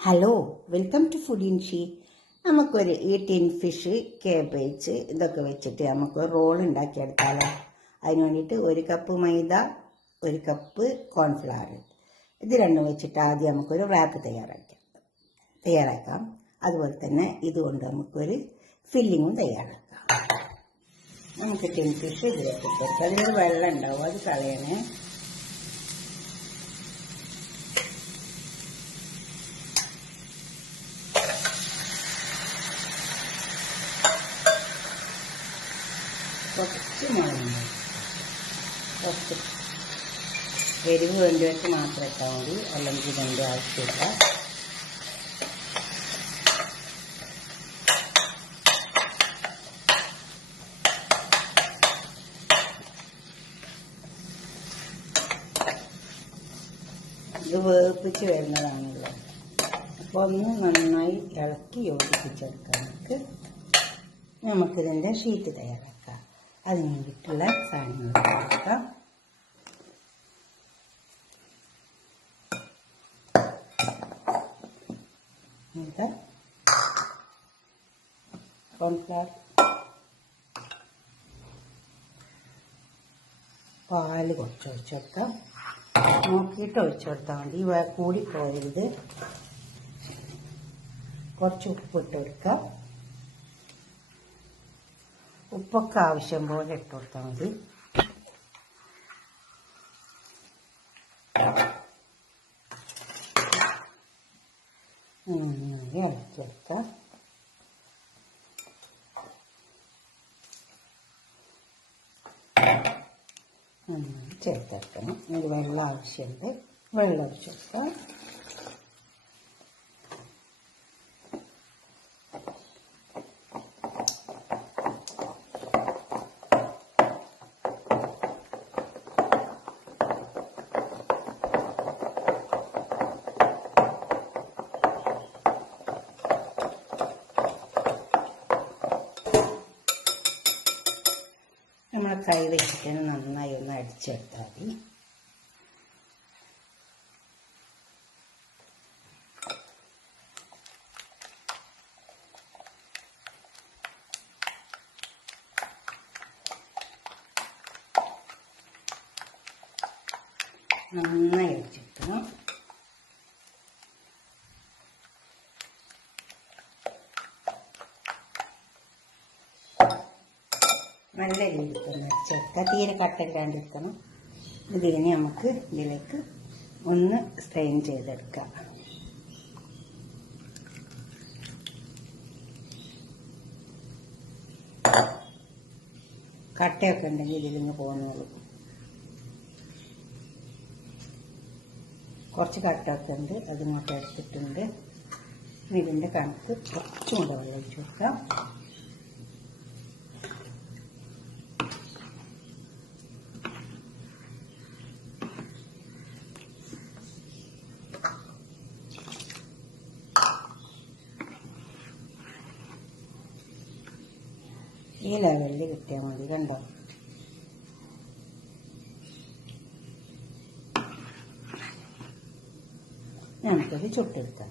Hello, welcome to food in she. നമുക്കൊരു ഈ tin fish, cabbage ഇതൊക്കെ വെച്ചിട്ട് നമുക്ക് റോൾ ഉണ്ടാക്കിയെടുത്താലോ. അതിന് വേണ്ടിയിട്ട് 1 കപ്പ് മൈദ, 1 കപ്പ് കോൺഫ്ലവർ, ഇത് രണ്ടും വെച്ചിട്ട് ആദ്യം നമുക്കൊരു റാപ്പ് തയ്യാറാക്കാം. അതുപോലെ തന്നെ ഇതുകൊണ്ട് നമുക്കൊരു ഫില്ലിങ്ങും തയ്യാറാക്കാം. നമുക്ക് ടിൻ ഫിഷ് ഇതിലേക്ക് ഇട്ടെടുക്കാം. അതിലൊരു വെള്ളം ഉണ്ടാവും, അത് കളയണേ. കുറച്ച് മുളക്, കുറച്ച് എരിവ് വേണ്ടിയിട്ട് മാത്രം ഇട്ടാൽ മതി, അല്ലെങ്കിൽ ഇതിൻ്റെ ആവശ്യമില്ല. ഇത് വേർപ്പിച്ച് വരുന്നതാണല്ലോ, അപ്പോൾ ഒന്ന് നന്നായി ഇളക്കി യോജിപ്പിച്ചെടുക്കാം. നമുക്കിതിൻ്റെ ഷീറ്റ് തയ്യാറാക്കാം. അതിന് വേണ്ടിയിട്ടുള്ള സാധനങ്ങൾ എടുക്കാം. കോൺഫ്ലവർ, പാല് കുറച്ച് ഒഴിച്ചെടുക്കാം. നോക്കിയിട്ട് ഒഴിച്ചെടുത്താൽ മതി, കൂടിപ്പോയത്. കുറച്ച് ഉപ്പിട്ട് കൊടുക്കാം. ഉപ്പൊക്കെ ആവശ്യം പോലെ ഇട്ട് കൊടുത്താൽ മതി. ഇളക്കി വെക്കാം. ചേർത്തെടുക്കണം. ഒരു വെള്ളം ആവശ്യമുണ്ട്, വെള്ളം ഒഴിച്ചെടുക്കാം. നമ്മൾ കൈ വെച്ചിട്ട് നന്നായി ഒന്ന് അടിച്ചെടുത്താൽ മതി. നന്നായി അടിച്ചെടുക്കണം. നല്ല രീതിയിൽ അടിച്ചെടുക്കുക, തീരെ കട്ടില്ലാണ്ടിരിക്കണം. ഇതിനെ നമുക്ക് ഇതിലേക്ക് ഒന്ന് സ്ട്രെയിൻ ചെയ്തെടുക്കാം. കട്ടയൊക്കെ ഉണ്ടെങ്കിൽ ഇതിലിന്ന് പോകുന്നുള്ളൂ. കുറച്ച് കട്ടയൊക്കെ ഉണ്ട്, അതിങ്ങോട്ട് എടുത്തിട്ടുണ്ട്. ഇതിൻ്റെ കണക്ക് കുറച്ചും കൂടെ വെള്ളം ഒഴിച്ച് കൊടുക്കാം. ഈ ലെവലിൽ കിട്ടിയാൽ മതി. കണ്ടോ, നമുക്കത് ചുട്ടെടുക്കാം.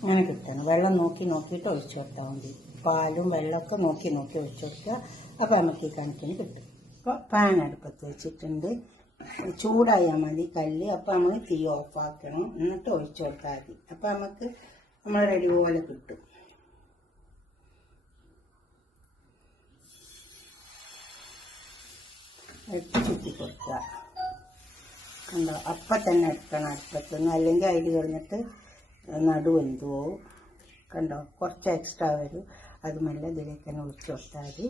അങ്ങനെ കിട്ടണം. വെള്ളം നോക്കിയിട്ട് ഒഴിച്ചു കൊടുത്താൽ മതി. പാലും വെള്ളമൊക്കെ നോക്കി ഒഴിച്ചു കൊടുക്കുക. അപ്പോൾ നമുക്ക് ഈ കണക്കിന് കിട്ടും. അപ്പോൾ പാൻ അടുപ്പത്ത് വെച്ചിട്ടുണ്ട്, ചൂടായാൽ മതി കല്ല്. അപ്പോൾ നമ്മൾ തീ ഓഫാക്കണം, എന്നിട്ട് ഒഴിച്ചു കൊടുത്താൽ മതി. അപ്പോൾ നമുക്ക് നമ്മൾ റെഡി പോലെ കിട്ടും. എടുത്ത് ചുറ്റി കൊടുക്കുക. കണ്ടോ, അപ്പം തന്നെ എടുക്കണം അടുപ്പത്തുനിന്ന്, അല്ലെങ്കിൽ അതിൽ കിടന്നിട്ട് നടുവെന്ത് പോവും. കണ്ടോ, കുറച്ച് എക്സ്ട്രാ വരും. അതുമല്ല ഇതിലേക്ക് തന്നെ ഒഴിച്ചു കൊടുത്താൽ മതി.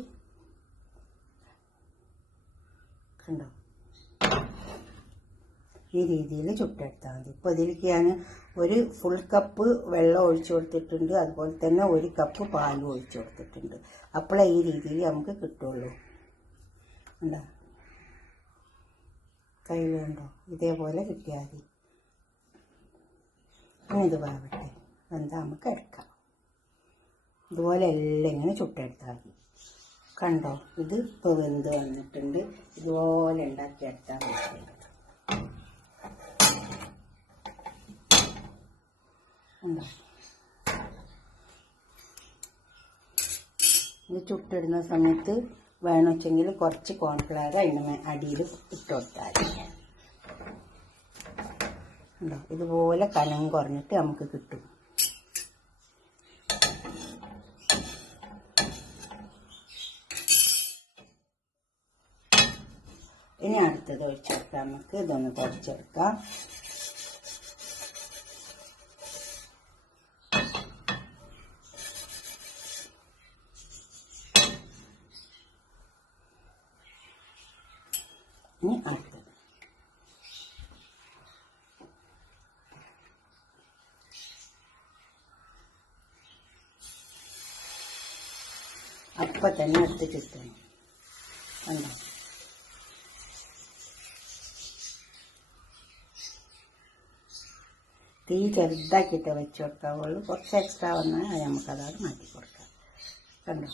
കണ്ടോ, ഈ രീതിയിൽ ചുട്ടെടുത്താൽ മതി. ഇപ്പോൾ ഇതിലേക്ക് ഞാൻ 1 ഫുൾ കപ്പ് വെള്ളം ഒഴിച്ചു കൊടുത്തിട്ടുണ്ട്, അതുപോലെ തന്നെ 1 കപ്പ് പാലും ഒഴിച്ചു കൊടുത്തിട്ടുണ്ട്. അപ്പോഴേ ഈ രീതിയിൽ നമുക്ക് കിട്ടുള്ളൂ. ഉണ്ടോ, കയ്യിൽ ഉണ്ടോ, ഇതേപോലെ കിട്ടിയാൽ മതി. ഇത് വേവട്ടെ, എന്താ നമുക്ക് എടുക്കാം. ഇതുപോലെ എല്ലാം ഇങ്ങനെ ചുട്ടെടുത്താൽ മതി. കണ്ടോ, ഇത് ഇപ്പോൾ വെന്ത് വന്നിട്ടുണ്ട്. ഇതുപോലെ ഉണ്ടാക്കിയെടുത്താൽ മതി. ഉണ്ടോ? ഇത് ചുട്ടിടുന്ന സമയത്ത് വേണമെച്ചെങ്കിൽ കുറച്ച് കോൺഫ്ലവർ അതിന് അടിയിൽ ഇട്ട് കൊടുത്താൽ ഉണ്ടോ? ഇതുപോലെ കനം കുറഞ്ഞിട്ട് നമുക്ക് കിട്ടും. ഇനി അടുത്തത് ഒഴിച്ചെടുക്കാം. നമുക്ക് ഇതൊന്ന് തുടച്ചെടുക്കാം. ഇനി അടുത്തത് അപ്പം തന്നെ എടുത്ത് ചുറ്റണം. കണ്ടോ? തീ ചെറുതാക്കിയിട്ട് വെച്ച് കൊടുക്കാവുള്ളൂ. കുറച്ച് എക്സ്ട്രാ വന്നാൽ നമുക്കതാണ് മാറ്റി കൊടുക്കാം. കണ്ടോ?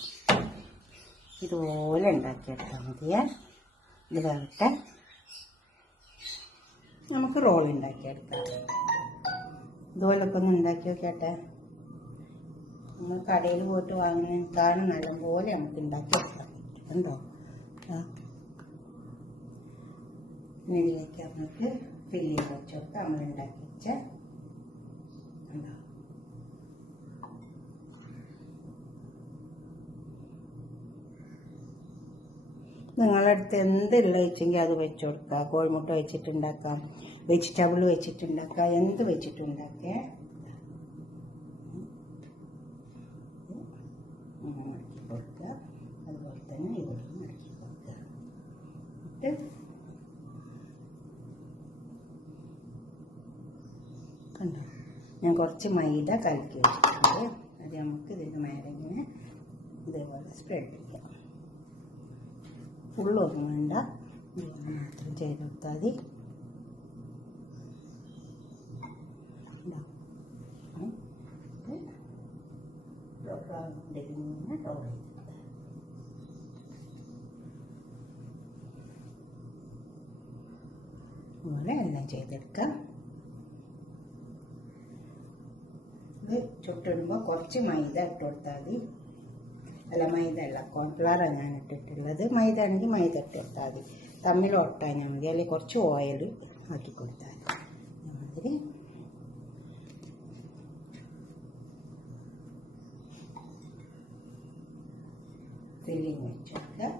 ഇതുപോലെ ഉണ്ടാക്കിയെടുത്താൽ മതിയേ. ഇത് വേറട്ടെ, നമുക്ക് റോൾ ഉണ്ടാക്കിയെടുക്കാം. ഇതുപോലൊക്കെ ഒന്ന് ഉണ്ടാക്കി നോക്കിയാട്ടെ. നമ്മൾ കടയിൽ പോയിട്ട് വാങ്ങുന്നതിനേക്കാളും നല്ലപോലെ നമുക്ക് ഉണ്ടാക്കിയെടുക്കാൻ പറ്റും. കണ്ടോ? ഇനി ഇതിലേക്ക് നമുക്ക് ഫില്ല് ചെയ്ത് വെച്ച് കൊടുക്കാം. നമ്മൾ ഉണ്ടാക്കി വെച്ച ഉണ്ടോ? നിങ്ങളടുത്ത് എന്തുള്ള വെച്ചെങ്കിൽ അത് വെച്ച് കൊടുക്കുക. കോഴിമുട്ട വെച്ചിട്ടുണ്ടാക്കാം, വെജിറ്റബിൾ വെച്ചിട്ടുണ്ടാക്കാം, എന്ത് വെച്ചിട്ടുണ്ടാക്കേ. മടക്കി കൊടുക്കുക. അതുപോലെ തന്നെ ഇവിടെ മടക്കി കൊടുക്കുക. കണ്ടോ? ഞാൻ കുറച്ച് മൈദ കലക്കി വെച്ചിട്ടുണ്ട്. അത് നമുക്ക് ഇതിൻ്റെ മേലെ ഇങ്ങനെ ഇതേപോലെ സ്പ്രെഡ് ചെയ്യാം. ഫുള്ളൊന്നും വേണ്ട, ഇങ്ങനെ മാത്രം ചെയ്ത് കൊടുത്താൽ മതി. ഇങ്ങനെ എല്ലാം ചെയ്തെടുക്കാം. ഇത് ചുട്ടിടുമ്പോൾ കുറച്ച് മൈദ ഇട്ട് കൊടുത്താൽ മതി. അല്ല, മൈദ അല്ല, കോൺഫ്ലവറാണ് ഞാൻ ഇട്ടിട്ടുള്ളത്. മൈദ ആണെങ്കിൽ മൈദ ഇട്ട് കൊടുത്താൽ മതി. തമ്മിൽ ഒട്ടാഞ്ഞാൽ മതി. അല്ലെങ്കിൽ കുറച്ച് ഓയിൽ ആക്കി കൊടുത്താൽ മതി. ഫില്ലിങ് വെച്ച് കൊടുക്കുക.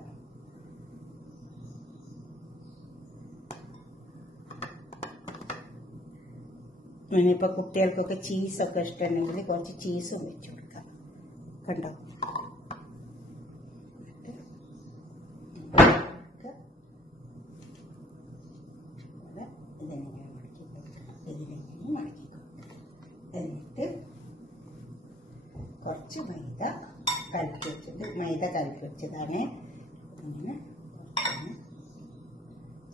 ഇനിയിപ്പോൾ കുട്ടികൾക്കൊക്കെ ചീസൊക്കെ ഇഷ്ടമുണ്ടെങ്കിൽ കുറച്ച് ചീസും വെച്ച് കൊടുക്കാം. കണ്ടോ? എന്നിട്ട് കുറച്ച് മൈദ കലക്കി വെച്ചതാണ്. ഇങ്ങനെ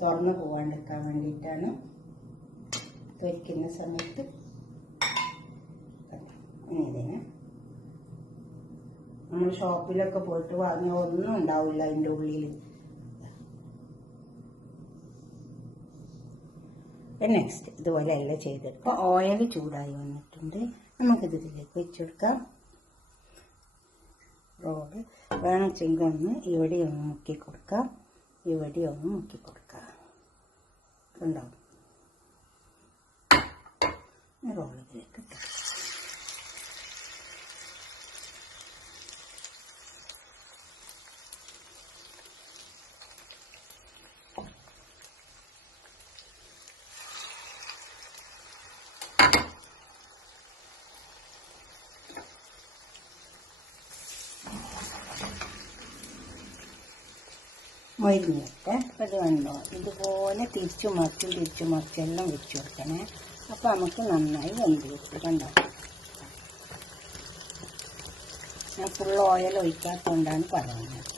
തുറന്നു പോകാണ്ടിരിക്കാൻ വേണ്ടിയിട്ടാണ്. പൊരിക്കുന്ന സമയത്ത് ഇനി ഇതിന് നമ്മൾ ഷോപ്പിലൊക്കെ പോയിട്ട് വാങ്ങിയ ഒന്നും ഉണ്ടാവില്ല അതിൻ്റെ ഉള്ളിൽ. നെക്സ്റ്റ് ഇതുപോലെ എല്ലാം ചെയ്തെടുക്കാം. ഓയിൽ ചൂടായി വന്നിട്ടുണ്ട്. നമുക്കിതിലേക്ക് വെച്ചെടുക്കാം. റോള് വേണമെങ്കിൽ ഒന്ന് ഇവിടെ ഒന്ന് മുക്കി കൊടുക്കാം, ഇവിടെ ഒന്ന് മുക്കി കൊടുക്കാം. ഉണ്ടാവും റോളിലേക്ക് ഇട്ടാം. മൊരിഞ്ഞിട്ട് അത് കണ്ടോ? ഇതുപോലെ തിരിച്ചു മറിച്ചെല്ലാം വെച്ച് കൊടുക്കണേ. അപ്പോൾ നമുക്ക് നന്നായി വെന്ത് കിട്ടും. കണ്ടോ? ഞാൻ ഫുൾ ഓയിൽ ഒഴിക്കാത്തതുകൊണ്ടാണ് പറയുന്നത്.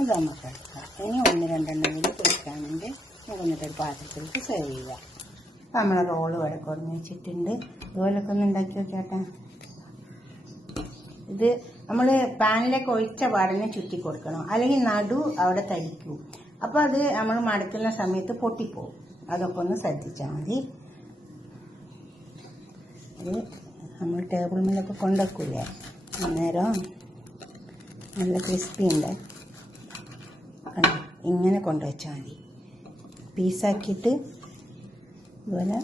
ഇത് നമുക്ക് എടുക്കാം. ഇനി 1-2 കൂടി പൊരിക്കാനുണ്ട്. എന്നിട്ടൊരു പാത്രത്തിലേക്ക് സെർവ് ചെയ്യുക. അപ്പം നമ്മളെ റോള് ഇവിടെ കുറഞ്ഞ് വെച്ചിട്ടുണ്ട്. ഇതുപോലൊക്കെ ഒന്ന് ഉണ്ടാക്കി വെക്കാട്ടെ. ഇത് നമ്മൾ പാനിലേക്ക് ഒഴിച്ച പാടിനെ ചുറ്റി കൊടുക്കണം, അല്ലെങ്കിൽ നടു അവിടെ തടിക്കും. അപ്പോൾ അത് നമ്മൾ മടക്കുന്ന സമയത്ത് പൊട്ടിപ്പോവും. അതൊക്കെ ഒന്ന് ശ്രദ്ധിച്ചാൽ മതി. ഇത് നമ്മൾ ടേബിൾ മേലൊക്കെ കൊണ്ടുവെക്കൂലേ, അന്നേരം നല്ല ക്രിസ്പി ഉണ്ട്. ഇങ്ങനെ കൊണ്ടുവച്ചാൽ മതി. പീസാക്കിയിട്ട് ഇതുപോലെ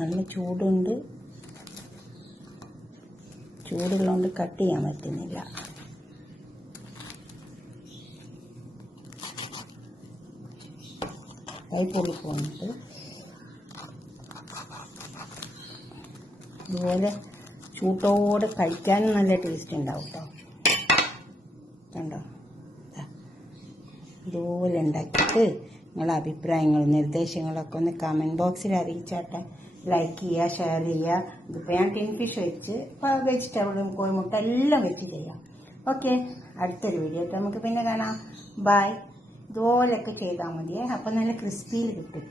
നല്ല ചൂടുണ്ട്, ചൂടുള്ളതുകൊണ്ട് കട്ട് ചെയ്യാൻ പറ്റുന്നില്ല. കൈ പൊളിപ്പോന്നിട്ട് ഇതുപോലെ ചൂട്ടോടെ കഴിക്കാനും നല്ല ടേസ്റ്റ് ഉണ്ടാവും കേട്ടോ. കണ്ടോ, ഇതുപോലെ ഉണ്ടാക്കിയിട്ട് നിങ്ങളുടെ അഭിപ്രായങ്ങളും നിർദ്ദേശങ്ങളൊക്കെ ഒന്ന് കമൻറ്റ് ബോക്സിൽ അറിയിച്ചാട്ടെ. ലൈക്ക് ചെയ്യുക, ഷെയർ ചെയ്യുക. ഇതിപ്പോൾ ഞാൻ ടിൻ ഫിഷ് വെച്ച് വെജിറ്റബിളും കോഴിമുട്ട എല്ലാം വെച്ച് ചെയ്യാം. ഓക്കെ, അടുത്തൊരു വീഡിയോ നമുക്ക് പിന്നെ കാണാം. ബൈ. ഇതുപോലെയൊക്കെ ചെയ്താൽ മതിയേ, അപ്പം നല്ല ക്രിസ്പിയിൽ കിട്ടും.